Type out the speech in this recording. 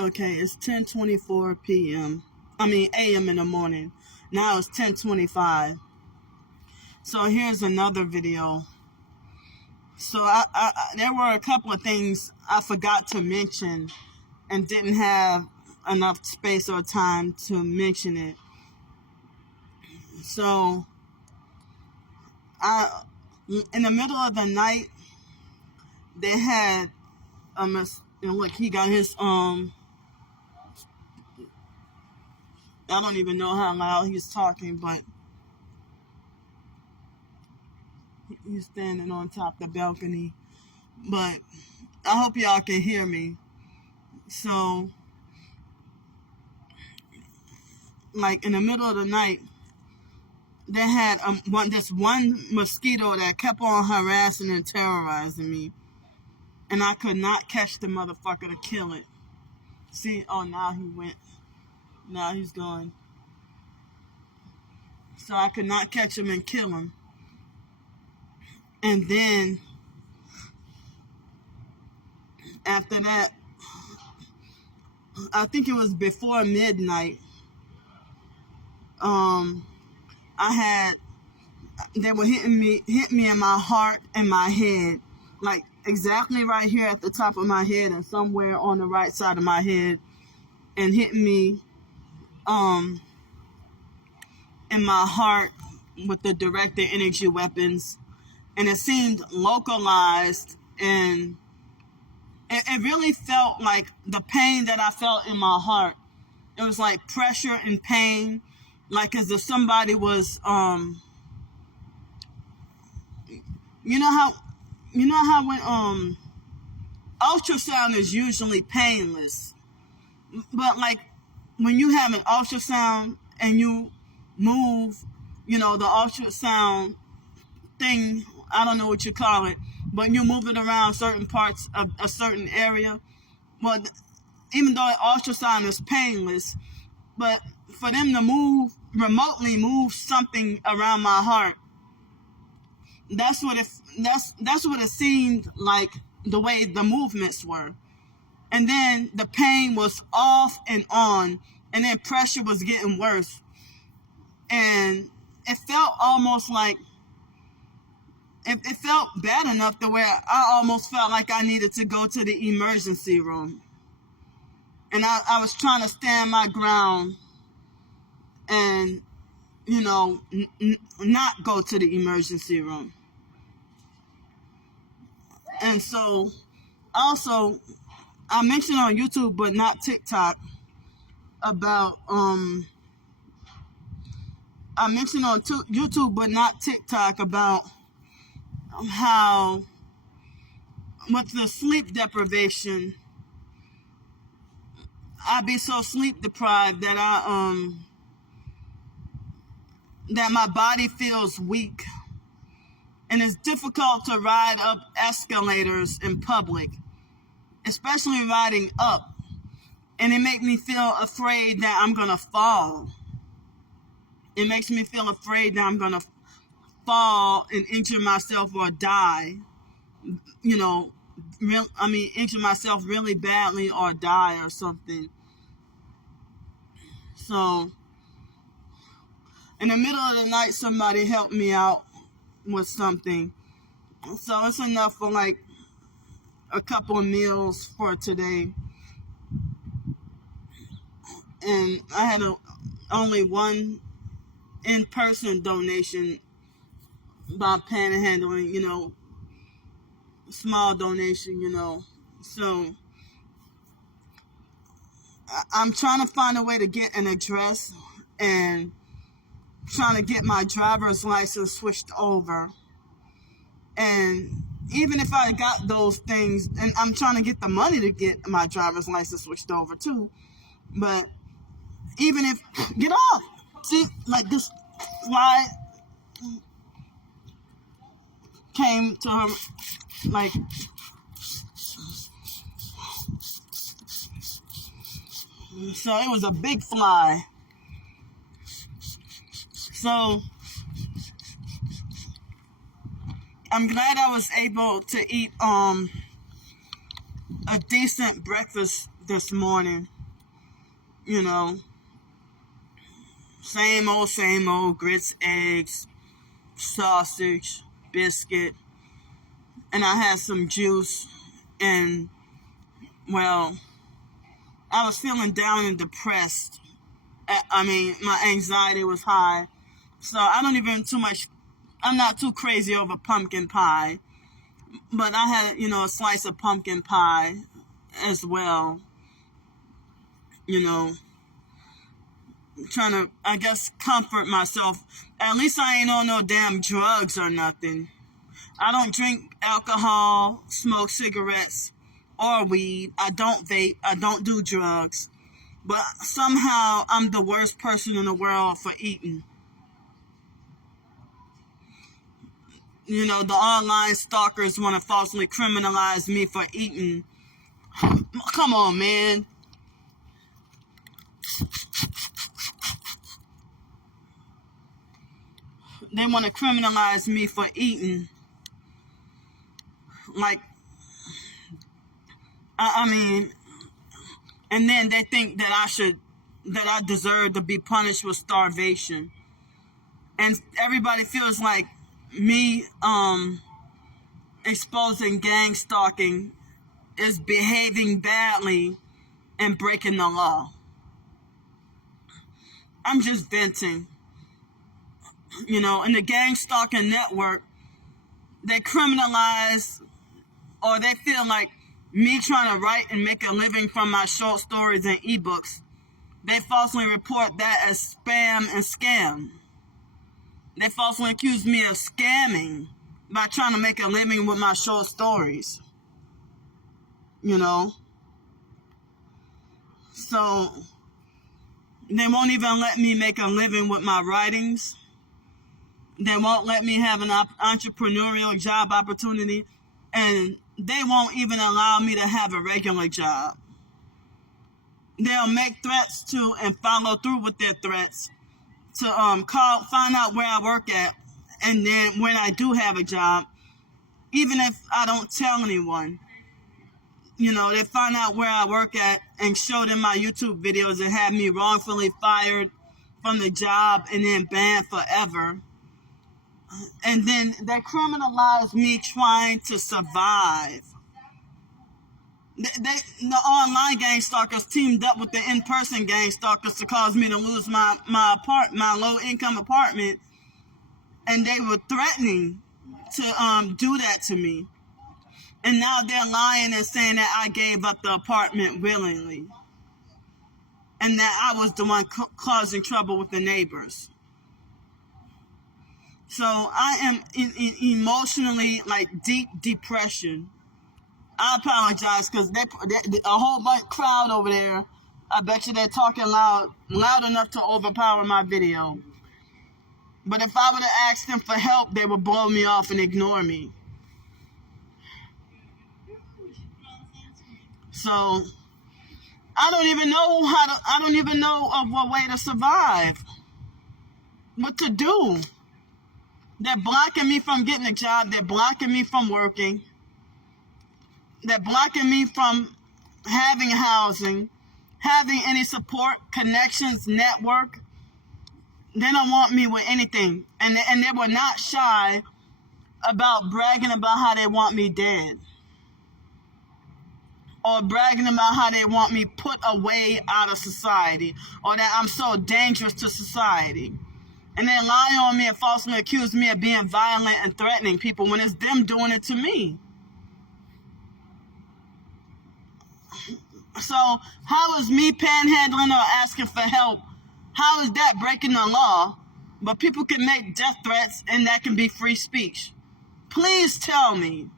Okay, it's 10:24 p.m. a.m. in the morning. Now it's 10:25. So here's another video. So there were a couple of things I forgot to mention and didn't have enough space or time to mention it. So in the middle of the night, they had look, he got his I don't even know how loud he's talking, but he's standing on top of the balcony. But I hope y'all can hear me. So, like in the middle of the night, they had this one mosquito that kept on harassing and terrorizing me, and I could not catch the motherfucker to kill it. See, oh, now he went. Now he's gone. So I could not catch him and kill him. And then after that, I think it was before midnight, they were hit me in my heart and my head, like exactly right here at the top of my head and somewhere on the right side of my head, and hit me in my heart with the directed energy weapons. And it seemed localized, and it really felt like the pain that I felt in my heart. It was like pressure and pain, like as if somebody was, you know how when ultrasound is usually painless, but like when you have an ultrasound and you move, the ultrasound thing, I don't know what you call it, but you move it around certain parts of a certain area. Well, even though ultrasound is painless, but for them to remotely move something around my heart, that's what it seemed like, the way the movements were. And then the pain was off and on, and then pressure was getting worse. And it felt almost like, it felt bad enough to where I almost felt like I needed to go to the emergency room. And I was trying to stand my ground and, not go to the emergency room. And so, also, I mentioned on YouTube, but not TikTok, about, I mentioned on YouTube, but not TikTok, about how with the sleep deprivation, I be so sleep deprived that that my body feels weak, and it's difficult to ride up escalators in public, especially riding up, and it makes me feel afraid that I'm gonna fall. It makes me feel afraid that I'm gonna fall and injure myself or die, injure myself really badly or die or something. So, in the middle of the night, somebody helped me out with something. So it's enough for like a couple of meals for today. And I had only one in-person donation by panhandling, small donation, So I'm trying to find a way to get an address and trying to get my driver's license switched over. And even if I got those things, and I'm trying to get the money to get my driver's license switched over too, but even if, get off, see, like this fly came to her, like, so it was a big fly. So I'm glad I was able to eat a decent breakfast this morning. You know, same old, grits, eggs, sausage, biscuit, and I had some juice, and, well, I was feeling down and depressed. I mean, my anxiety was high, so I'm not too crazy over pumpkin pie, but I had, a slice of pumpkin pie as well, trying to, I guess, comfort myself. At least I ain't on no damn drugs or nothing. I don't drink alcohol, smoke cigarettes, or weed. I don't vape. I don't do drugs. But somehow I'm the worst person in the world for eating. The online stalkers want to falsely criminalize me for eating. Come on, man. They want to criminalize me for eating. Like, I mean, and then they think that I deserve to be punished with starvation. And everybody feels like me exposing gang stalking is behaving badly and breaking the law. I'm just venting. In the gang stalking network, they criminalize, or they feel like me trying to write and make a living from my short stories and ebooks, they falsely report that as spam and scam. They falsely accuse me of scamming by trying to make a living with my short stories. So they won't even let me make a living with my writings. They won't let me have an entrepreneurial job opportunity, and they won't even allow me to have a regular job. They'll make threats to and follow through with their threats to find out where I work at, and then when I do have a job, even if I don't tell anyone, they find out where I work at and show them my YouTube videos and have me wrongfully fired from the job and then banned forever. And then they criminalize me trying to survive. The online gang stalkers teamed up with the in-person gang stalkers to cause me to lose my low-income apartment, and they were threatening to do that to me. And now they're lying and saying that I gave up the apartment willingly, and that I was the one causing trouble with the neighbors. So I am in emotionally, like, deep depression. I apologize, because a whole bunch crowd over there, I bet you they're talking loud enough to overpower my video. But if I would have asked them for help, they would blow me off and ignore me. So I don't even know of what way to survive. What to do? They're blocking me from getting a job. They're blocking me from working. They're blocking me from having housing, having any support, connections, network. They don't want me with anything. And they were not shy about bragging about how they want me dead, or bragging about how they want me put away out of society, or that I'm so dangerous to society. And they lie on me and falsely accuse me of being violent and threatening people when it's them doing it to me. So how is me panhandling or asking for help, how is that breaking the law? But people can make death threats and that can be free speech. Please tell me.